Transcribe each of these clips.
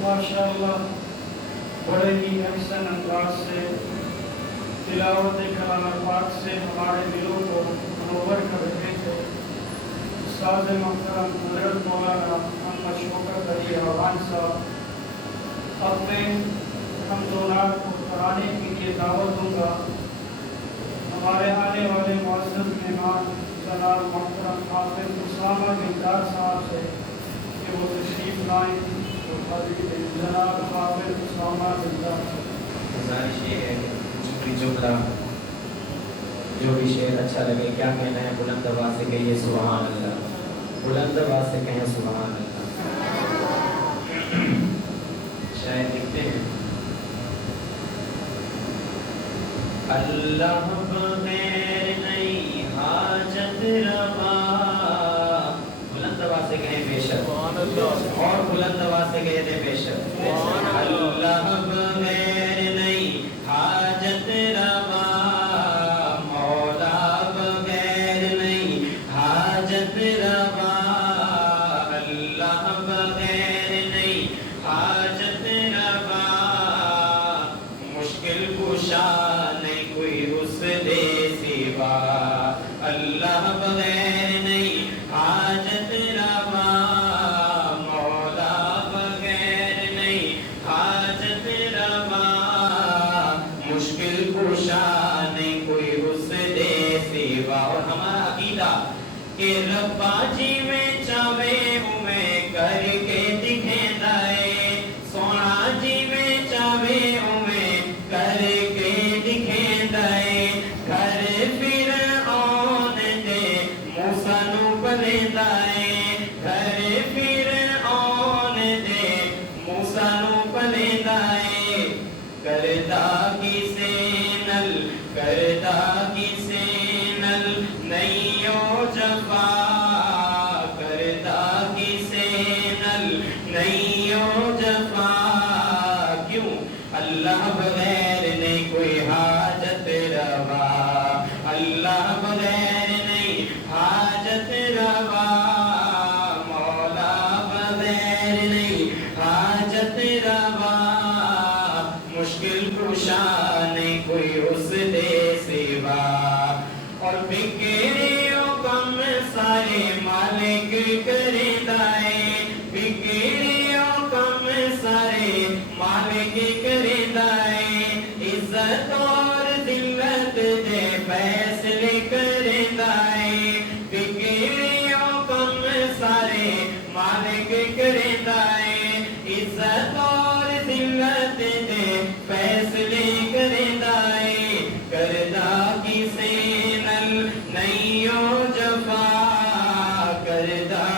ماشاءاللہ بڑے ہی احسن انداز سے تلاوت کلام پاک سے ہمارے دلوں کو منور کر رہے تھے استاد محترم حضرت مولانا محمد شوکت علی روحان صاحب. اب میں حمد و نعت کو پڑھانے کے لیے دعوت دوں گا. ہمارے آنے والے معزز مہمان جناب محترم حافظ اسامہ دلدار صاحب سے کہ وہ تشریف لائیں. جناب حافظ اسامہ دلدار صاحب. گزارش یہ ہے کہ جملہ جو بھی شعر اچھا لگے کیا کہنا ہے بلند آواز سے کہیے سبحان اللہ. بلند آواز سے کہیں سبحان اللہ. شاید لکھتے ہیں اللہ بغیر نہیں حاجت روا. بلند آواز سے کہیں بے شک. اور بلند آواز سے کہتے بے شک. اللہ بغیر نہیں حاجت روا. مولا بغیر نہیں حاجت روا. اللہ بغیر نہیں حاجت روا. مشکل کشا نہیں کوئی اس دے سوا. اللہ بغیر نہیں حاجت روا. مولا بغیر نہیں حاجت روا. مشکل کشا نہیں کوئی اس دے سوا. اور ہمارا عقیدہ کہ ربا جی میں چاہے میں کر کے دکھے دائے. سونا جی میں چاہے میں کر کے دکھے دائے. گھر پھر آن دے موسیٰ نو بلے دائے. گھر پھر آن دے موسیٰ نو بلے دائے. کردہ کسے نل کردہ کسے نل نیو جفا. کردہ کسے نل نیو جفا. کیوں اللہ بغیر نہیں کوئی حاجت روا. اللہ بغیر نہیں حاجت روا. مولا بغیر نہیں حاجت روا. مشکل کشا نہیں کوئی اس دے سوا. اور بگڑیوں کم سارے مالک کرے دائے. بگڑیوں کم سارے مالک کرے دائے. عزت اور ذلت دے فیصلے کرے دائے. بگڑیوں کم سارے مالک کرے دائے. عزت اور ذلت دے فیصلے کرے دائے. کردہ کسے نل نیو جفا. کردہ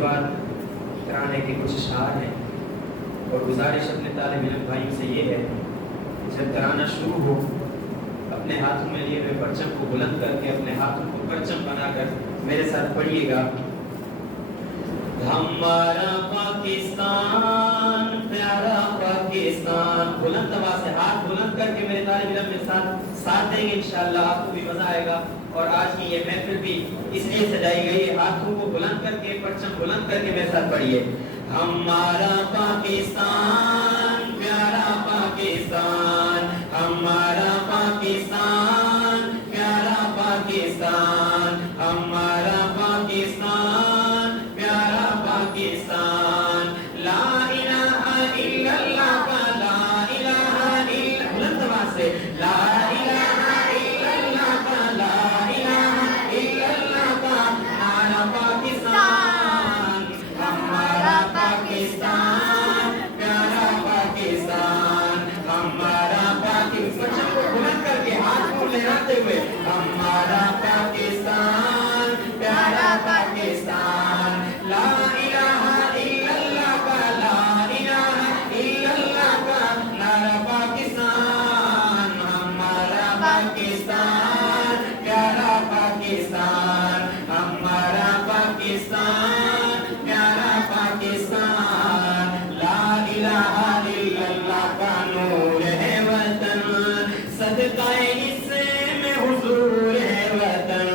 بعد ترانے کے کچھ اشعار ہیں اور گزارش اپنے طالب علم بھائیوں سے یہ ہے کہ جب ترانہ شروع ہو اپنے ہاتھوں میں لیے ہوئے پرچم کو بلند کر کے اپنے ہاتھوں کو پرچم بنا کر میرے ساتھ پڑھیے گا. ہمارا پاکستان پیارا پاکستان. بلند آواز سے ہاتھ بلند کر کے میرے طالب علم کے ساتھ دیں گے. انشاءاللہ آپ کو بھی مزہ آئے گا. اور آج کی یہ محفل بھی اس لیے سجائی گئی ہے. ہاتھوں کو بلند کر کے پرچم بلند کر کے میرے ساتھ پڑھیے. ہمارا پاکستان پیارا پاکستان. ہمارا پاکستان پیارا پاکستان. ہمارا پاکستان پیارا پاکستان. لا الہ الا اللہ کا لا الہ الا بلند آواز سے لا الہ الا اللہ کا لا الہ الا اللہ کا ہمارا پاکستان. ہمارا پاکستان پیارا پاکستان. ہمارا پاکستان کو بلند کر کے ہاتھ کو لہراتے ہوئے ہمارا پاکستان پیارا پاکستان. لا الہ الا اللہ کا لا الہ الا اللہ کا نعرہ پاکستان. ہمارا پاکستان پیارا پاکستان. ہمارا پاکستان پیارا پاکستان. لا الہ الا اللہ کا نور ہے وطن صدقہ اس میں حضور ہے وطن.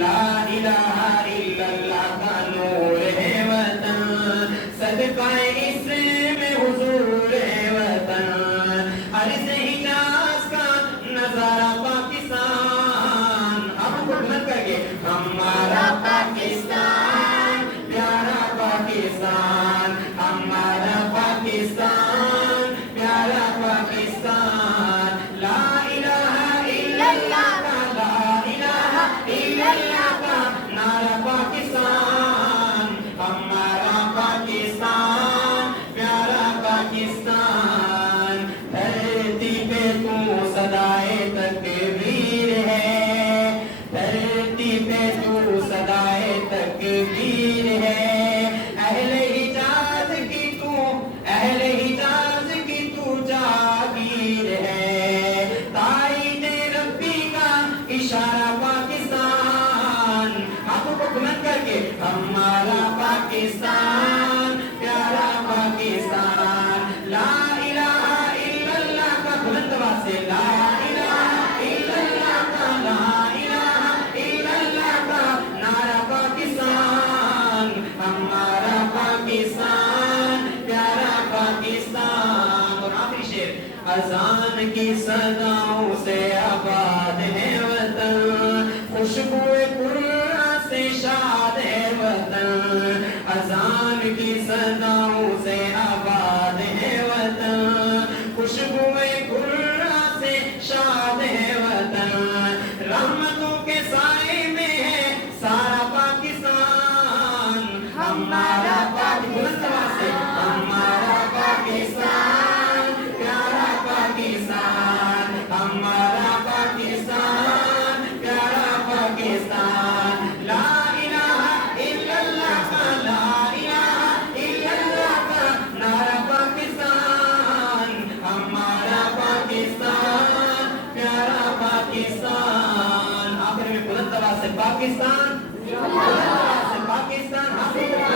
لا الہ الا اللہ کا نور ہے وطن صدقہ اس میں حضور ہے وطن. عرض حجاز کا نظارہ پاکستان. آپ کو بلند کر کے ہمارا پاکستان پیارا پاکستان. ہمارا پاکستان پیارا پاکستان. لا الہ الا اللہ کا لا الہ الا اللہ کا نعرہ پاکستان. ہمارا پاکستان پیارا پاکستان. دھرتی پہ تو صدائے تکبیر ہے. دھرتی پہ تو صدائے تکبیر ہے. اہل حجاز کی تو جاگیر ہے. تائید ربی کا اشارہ پاکستان. ہاتھوں کو بلند کر کے ہمارا پاکستان پیارا پاکستان. لا الہ الا اللہ کا بلند آواز سے لا الہ الا اللہ کا لا الہ الا اللہ کا نعرہ پاکستان. ہمارا پاکستان پیارا پاکستان. اور آخری شعر. اذان کی صداؤں سے آباد ہے وطن خوشبوئے قرآن سے شاد ہے وطن. اذان کی صداؤں سے آباد ہے وطن خوشبوئے قرآن سے شاد ہے وطن. رحمتوں کے سائے میں ہے سارا پاکستان. ہمارا پاکستان سے ہمارا پاکستان پیارا پاکستان. ہمارا پاکستان پیارا پاکستان. لا الہ الا اللہ کا لا الہ الا اللہ کا نعرہ پاکستان. ہمارا پاکستان پیارا پاکستان. آخر میں بلند آواز سے پاکستان پاکستان.